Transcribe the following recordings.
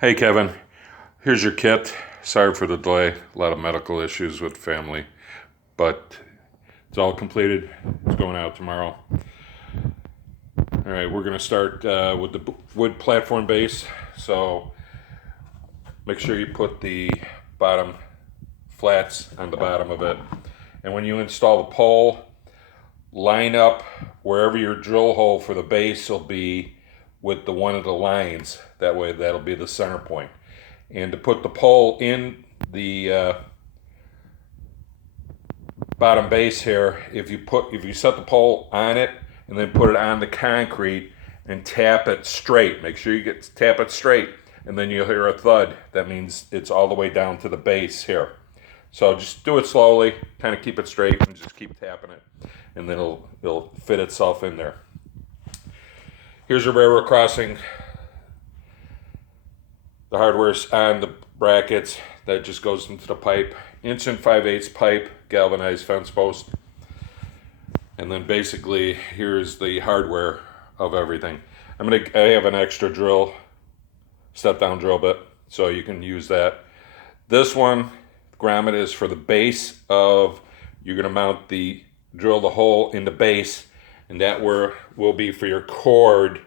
Hey Kevin, here's your kit. Sorry for the delay, a lot of medical issues with family, but it's all completed. It's going out tomorrow. All right, we're gonna start with the wood platform base. So make sure you put the bottom flats on the bottom of it. And when you install the pole, line up wherever your drill hole for the base will be with the one of the lines. That way that'll be the center point. And to put the pole in the bottom base here, if you set the pole on it and then put it on the concrete and tap it straight, make sure you tap it straight, and then you'll hear a thud. That means it's all the way down to the base here. So just do it slowly, kind of keep it straight, and just keep tapping it, and then it'll fit itself in there. Here's your railroad crossing. The hardware's on the brackets. That just goes into the pipe. 1 5/8" pipe, galvanized fence post. And then basically, here's the hardware of everything. I have an extra drill, step down drill bit, so you can use that. This one, grommet, is for the base of, you're gonna drill the hole in the base, and that will be for your cord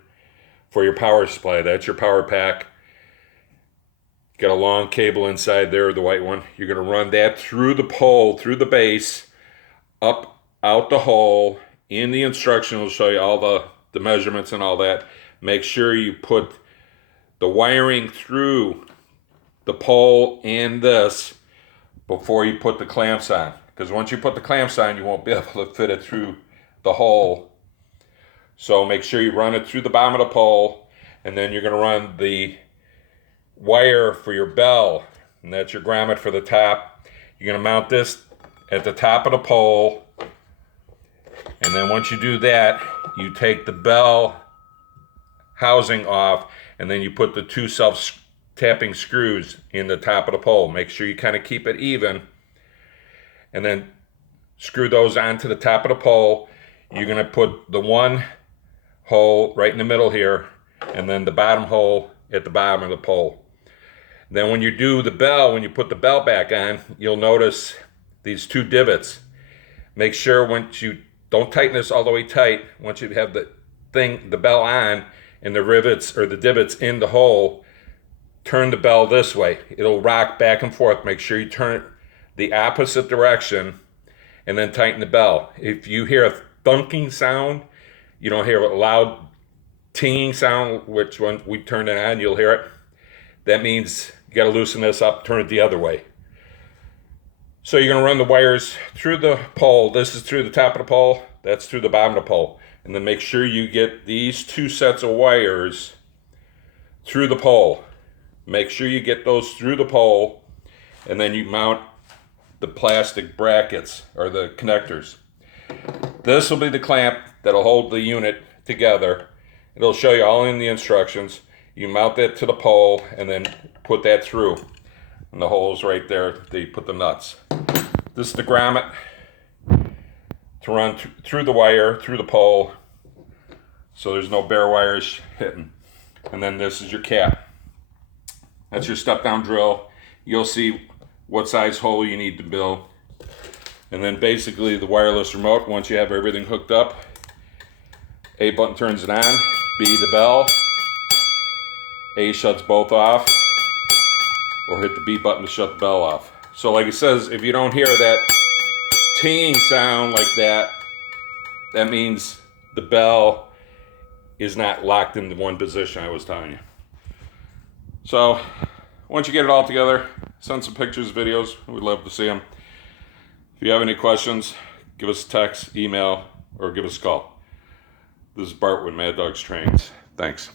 for your power supply. That's your power pack. Got a long cable inside there, the white one. You're gonna run that through the pole, through the base, up, out the hole. In the instruction, will show you all the measurements and all that. Make sure you put the wiring through the pole and this before you put the clamps on. Because once you put the clamps on, you won't be able to fit it through the hole. So make sure you run it through the bottom of the pole, and then you're gonna run the wire for your bell, and that's your grommet for the top. You're gonna mount this at the top of the pole, and then once you do that, you take the bell housing off, and then you put the 2 self-tapping screws in the top of the pole. Make sure you kind of keep it even, and then screw those onto the top of the pole. You're gonna put the one hole right in the middle here, and then the bottom hole at the bottom of the pole. Then when you do the bell, when you put the bell back on, you'll notice these 2 divots. Make sure once you don't tighten this all the way tight, once you have the bell on and the rivets or the divots in the hole, turn the bell this way. It'll rock back and forth. Make sure you turn it the opposite direction and then tighten the bell. If you hear a thunking sound, you don't hear a loud tinging sound, which when we turn it on, you'll hear it. That means you got to loosen this up, turn it the other way. So you're going to run the wires through the pole. This is through the top of the pole. That's through the bottom of the pole. And then make sure you get these 2 sets of wires through the pole. Make sure you get those through the pole, and then you mount the plastic brackets or the connectors. This will be the clamp that'll hold the unit together. It'll show you all in the instructions. You mount that to the pole and then put that through. And the hole's right there that you put the nuts. This is the grommet to run through the wire, through the pole, so there's no bare wires hitting. And then this is your cap. That's your step down drill. You'll see what size hole you need to build. And then basically the wireless remote, once you have everything hooked up, A button turns it on, B the bell, A shuts both off, or hit the B button to shut the bell off. So like it says, if you don't hear that tinging sound like that, that means the bell is not locked into one position, I was telling you. So once you get it all together, send some pictures, videos. We'd love to see them. If you have any questions, give us a text, email, or give us a call. This is Bart with Mad Dogs Trains. Thanks.